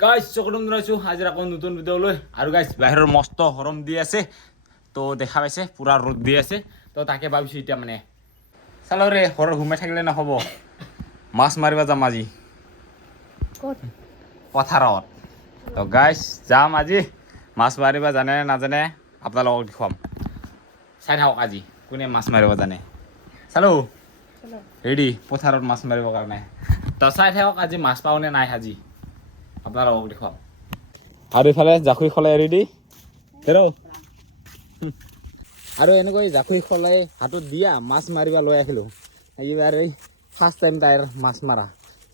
guys চকদম জনাইছোঁ আজিৰ আকৌ নতুন ভিডিঅ'লৈ আৰু গাইজ বাহিৰৰ মস্ত গৰম দি আছে তো দেখা পাইছে পুৰা ৰ'দ দি আছে তো তাকে ভাবিছোঁ এতিয়া মানে চালো ৰে ঘৰত ঘুমাই থাকিলে নহ'ব মাছ মাৰিব যাম আজি পথাৰত তো গাইজ যাম আজি মাছ মাৰিব জানে নাজানে আপোনালোকক দেখুৱাম চাই থাকক আজি কোনে মাছ মাৰিব জানে চালো ৰেডি পথাৰত মাছ মাৰিবৰ কাৰণে তো চাই থাকক আজি মাছ পাওঁনে নাই আজি আপোনালোকক দেখুৱাম আৰু ইফালে জাকৈ খলাই ৰেডি হেৰৌ আৰু এনেকৈ জাকৈ খলাই হাতত দিয়া মাছ মাৰিব লৈ আহিলোঁ এইবাৰ এই ফাৰ্ষ্ট টাইম তাইৰ মাছ মাৰা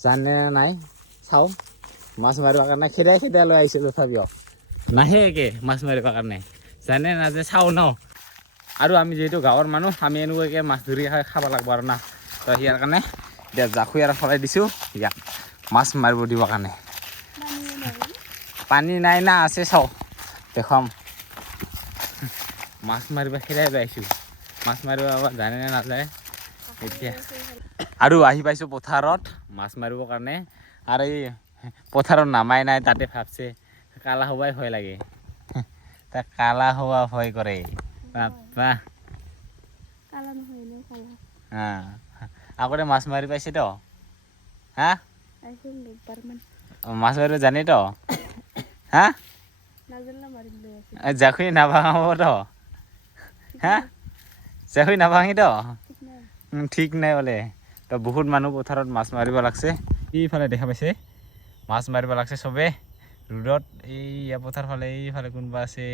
জানে নাই চাওঁ মাছ মাৰিবৰ কাৰণে খেদাই খেদাই লৈ আহিছোঁ তথাপিও নাহে একে মাছ মাৰিবৰ কাৰণে জানে নাজানে চাওঁ ন আৰু আমি যিহেতু গাঁৱৰ মানুহ আমি এনেকুৱাকৈ মাছ ধৰি খাব লাগিব আৰু না তো ইয়াৰ কাৰণে এতিয়া জাকৈ আৰু খলাই দিছোঁ ইয়াক মাছ মাৰিব দিবৰ কাৰণে পানী নাই না আছে চাওঁ দেখুৱাম মাছ মাৰিব খেদাই লৈ আহিছোঁ মাছ মাৰিব জানে নে নাযায় এতিয়া আৰু আহি পাইছোঁ পথাৰত মাছ মাৰিবৰ কাৰণে আৰু এই পথাৰত নামাই নাই তাতে ভাবছে কালা হোৱাই ভয় লাগে তাক কালা হোৱা ভয় কৰে বাপ্পা আগতে মাছ মাৰি পাইছেতো হা মাছ মাৰিব জানেতো হা জাকৈ নাভাঙাবতো হা জাকৈ নাভাঙিতো ঠিক নাই বোলে তো বহুত মানুহ পথাৰত মাছ মাৰিব লাগছে এইফালে দেখা পাইছে মাছ মাৰিব লাগছে চবে ৰ'দত এই পথাৰ ফালে এইফালে কোনোবা আছে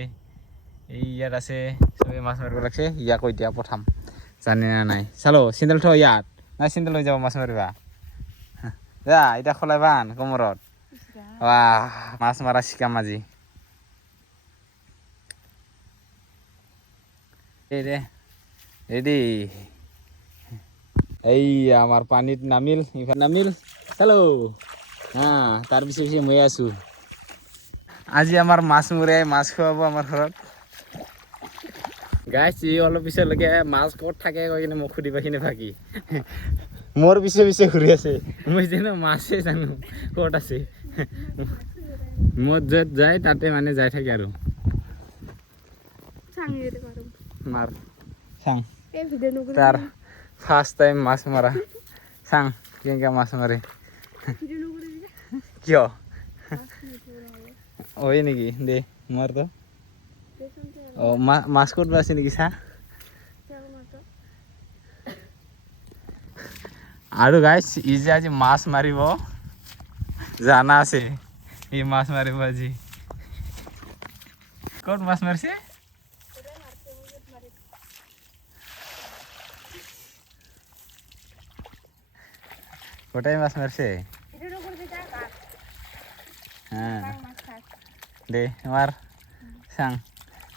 এই ইয়াত আছে চবে মাছ মাৰিব লাগছে ইয়াকো এতিয়া পঠাম জানে না নাই চালো চেণ্ডেল থ ইয়াত নাই চেণ্ডেল লৈ যাব মাছ মাৰিবা যা এতিয়া খলাই বান কোমৰত মাছ মাৰা শিকাম আজি ৰেডি এই আমাৰ পানীত নামিল ইফালে নামিল হেল্ল' তাৰ পিছে পিছে মই আছোঁ আজি আমাৰ মাছ মৰিয়াই মাছ খুৱাব আমাৰ ঘৰত গাইছ ই অলপ পিছলৈকে মাছ ক'ত থাকে কৈ কিনে মোক সুধিব খিনি ভাগি মোৰ পিছে পিছে ঘূৰি আছে মই জানো মাছে জানো ক'ত আছে মই য'ত যায় তাতে মানে যাই থাকে আৰু মাৰ চাং তাৰ ফাৰ্ষ্ট টাইম মাছ মৰা চাং কেনেকৈ মাছ মাৰে কিয় হয় নেকি দে মাৰতো অঁ মাছ ক'ত আছে নেকি চা আৰু গাইছ ই যে আজি মাছ মাৰিব জানা আছে ই মাছ মাৰিব আজি ক'ত মাছ মাৰিছে গোটাই মাছ মাৰিছে দে মাৰ চাং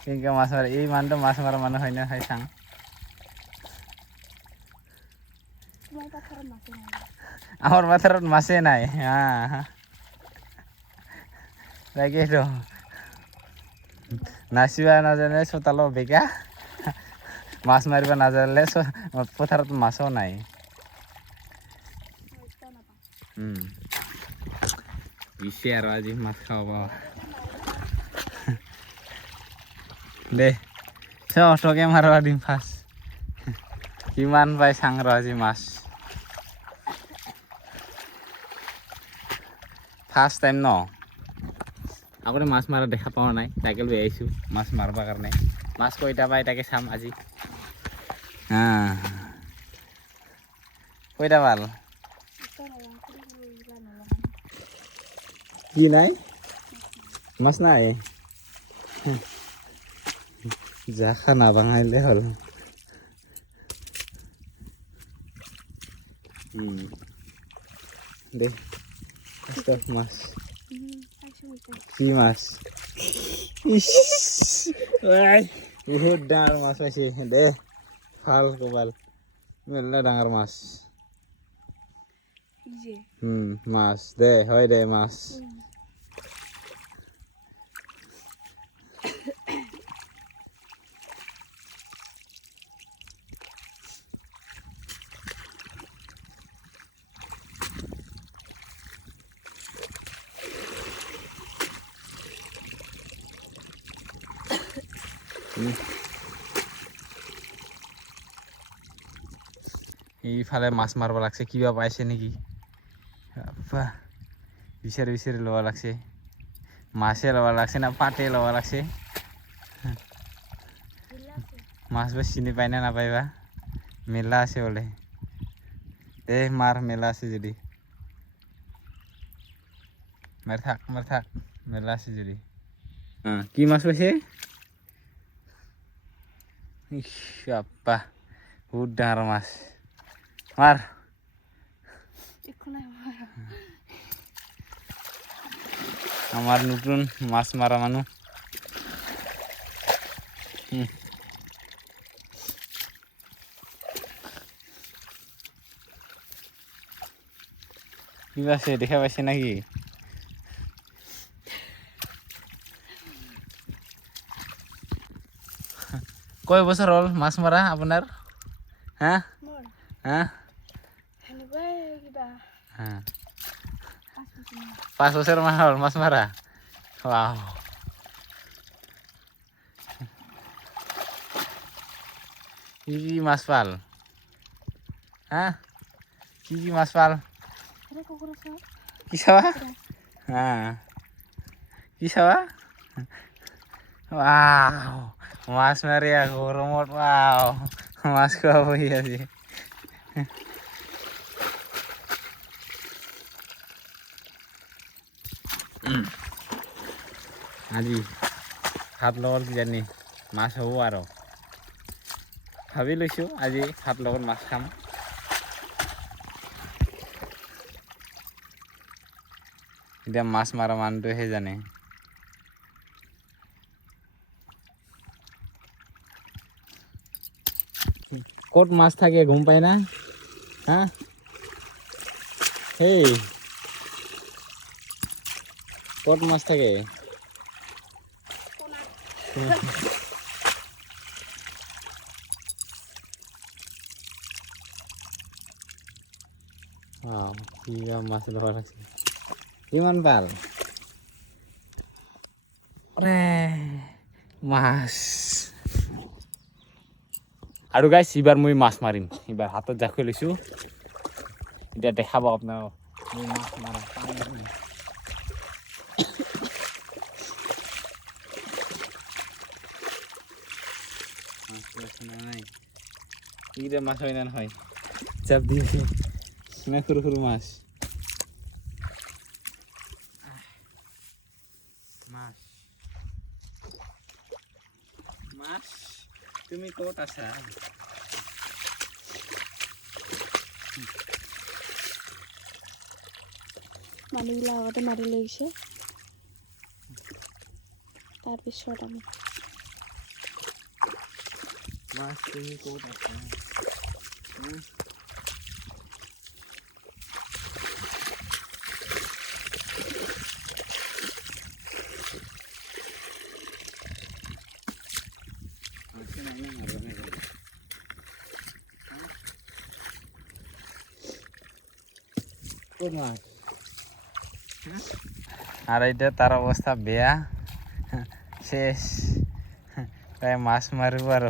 কেনেকৈ মাছ মাৰে এই মানুহটো মাছ মৰা মানুহ হয় না হয় চাং আমাৰ পথাৰত মাছে নাই তাকেইতো নাচিবা নাজানে চোতালৰ বেকা মাছ মাৰিব নাজানিলে পথাৰত মাছো নাই দিছে আৰু আজি মাছ খাব দে চটকে মাৰিব দিম ফাৰ্ষ্ট কিমান পাই চাং ৰ আজি মাছ ফাৰ্ষ্ট টাইম ন আগতে মাছ মাৰা দেখা পোৱা নাই তাকে লৈ আহিছোঁ মাছ মাৰিবৰ কাৰণে মাছ কেইটা পাই তাকে চাম আজি কেইটা পাল কি নাই মাছ নাই জাখা নাভাঙাইলে হ'ল দে মাছ কি মাছ বহুত ডাঙৰ মাছ পাইছে দে ভাল কবাল মেলা ডাঙৰ মাছ মাছ দে হয় দে মাছ এইফালে মাছ মাৰিব লাগছে কিবা পাইছে নেকি বিচাৰি বিচাৰি ল'ব লাগছে মাছে ল'ব লাগছে না পাতে ল'ব লাগছে মাছ বা চিনি পাই না নাপাই বা মেলা আছে বোলে দে মাৰ মেলা আছে যদি মাৰি থাক মেলা আছে যদি কি মাছ পাইছে বাপ্পা বহুত ডাঙৰ মাছ মাৰ আমার নতুন মাছ মারা মানুষ কি আছে দেখা পাইছে নাকি কয় বছর হল মাছ মারা আপনার হ্যাঁ হ্যাঁ 5 বছর হল মাছ মারা ওয়াও কি মাছ পাল হ্যাঁ কি মাছ পাল কি চাবা হ্যাঁ কি চাবা ওয়াও মাছ মারি গরমত ওয়াও মাছ খোৱা বহি আছে আজি ভাত লগত কিজানি মাছ হ'ব আৰু ভাবি লৈছোঁ আজি ভাত লগত মাছ খাম এতিয়া মাছ মাৰা মানুহটোহে জানে ক'ত মাছ থাকে গম পাই না হা হেই ক'ত মাছ থাকে কিবা মাছ ধৰা আছে কিমান পাল মাছ আৰু গাইছ এইবাৰ মই মাছ মাৰিম এইবাৰ হাতত জাকৈ লৈছোঁ এতিয়া দেখাব আপোনাৰ মই মাছ মাৰা নাই এইকেইটা মাছ হয় না নহয় চাপ দিয়েছে না সৰু সৰু মাছ মাছ মাছ তুমি ক'ত আছা মানুহগিলা আগতে মাৰি লৈ গৈছে তাৰপিছত আমি মাছ তুমি ক'ত আছা আর এটা তার অবস্থা বেয়া শেষ তাই মাছ মারিব আর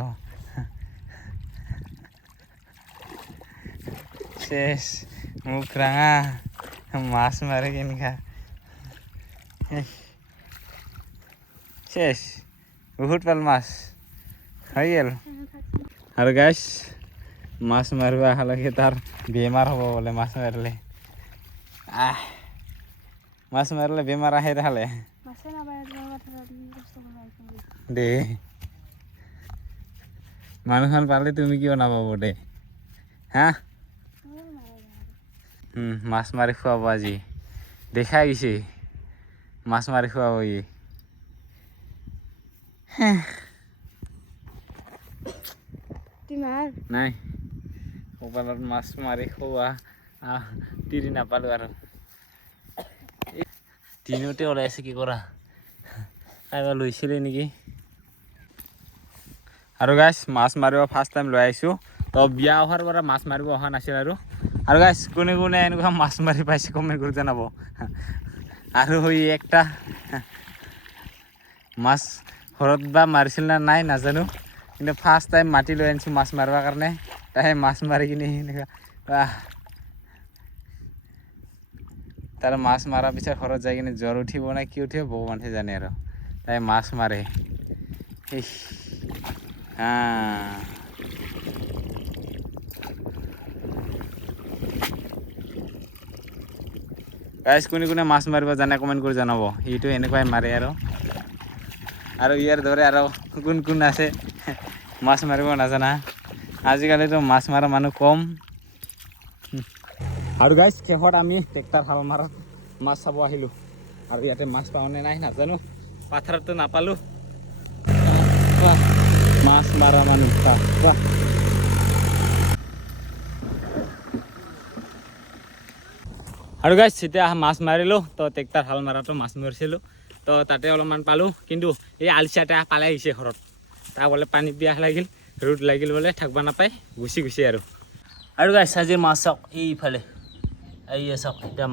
শেষ মুখ রাঙা মাছ মারে কেনকা শেষ বহুত পাল মাছ হয়ে গেল আর গাইস মাছ মারিব আহালকে তার বেমার হব বলে মাছ মারলে মাছ মারলে বেমার আহে তাহলে দে মানুষখন পারলে তুমি কিয় নাপাব দে হ্যাঁ মাছ মাৰি খুৱাব আজি দেখাই গৈছে মাছ মাৰি খুৱাব ই নাই কপালত মাছ মাৰি খুওৱা তিৰি নাপালোঁ আৰু তিনিওতে ওলাইছে কি কৰা কাইবা লৈছিলে নেকি আৰু গাইছ মাছ মাৰিব ফাৰ্ষ্ট টাইম লৈ আহিছোঁ তো বিয়া অহাৰ পৰা মাছ মাৰিব অহা নাছিল আৰু গাইছ কোনে কোনে এনেকুৱা মাছ মাৰি পাইছে কমেণ্ট কৰি জনাব আৰু একটা মাছ ঘৰত বা মাৰিছিল না নাই নাজানো কিন্তু ফাৰ্ষ্ট টাইম মাটি লৈ আনিছোঁ মাছ মাৰিবৰ কাৰণে তাই মাছ মাৰি কিনে এনেকুৱা তাৰ মাছ মাৰাৰ পিছত ঘৰত যাই কিনে জ্বৰ উঠিব নে কি উঠিব ভগৱানহে জানে আৰু তাই মাছ মাৰে গাইজ কোনে মাছ মাৰিব জানে কমেণ্ট কৰি জনাব সিটো এনেকুৱাই মাৰে আৰু ইয়াৰ দৰে আৰু কোন আছে মাছ মাৰিব নাজানা আজিকালিতো মাছ মাৰা মানুহ কম আৰু গাইজ শেষত আমি ট্ৰেক্টৰ হাল মাৰাত মাছ চাব আহিলোঁ আৰু ইয়াতে মাছ পাওঁনে নাই নাজানো পাথাৰতো নাপালোঁ মাছ মাৰা মানুহ আৰু গাইজ এতিয়া মাছ মাৰিলোঁ তো ট্ৰেক্টৰ হাল মাৰাটো মাছ মাৰিছিলোঁ তো তাতে অলপমান পালোঁ কিন্তু এই আলচিয়াতে পালে আহিছে ঘৰত তাক বোলে পানী পিয়াহ লাগিল ৰ'দ লাগিল বোলে থাকিব নাপায় গুচি আৰু গাইজ আজি মাছ চাওক এইফালে এই চাওক এতিয়া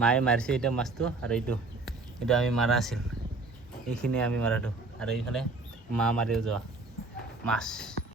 মায়ে মাৰিছে এতিয়া মাছটো আৰু এইটো আমি মাৰা আছিল এইখিনি আমি মাৰাটো আৰু এইফালে মা মাৰিও যোৱা মাছ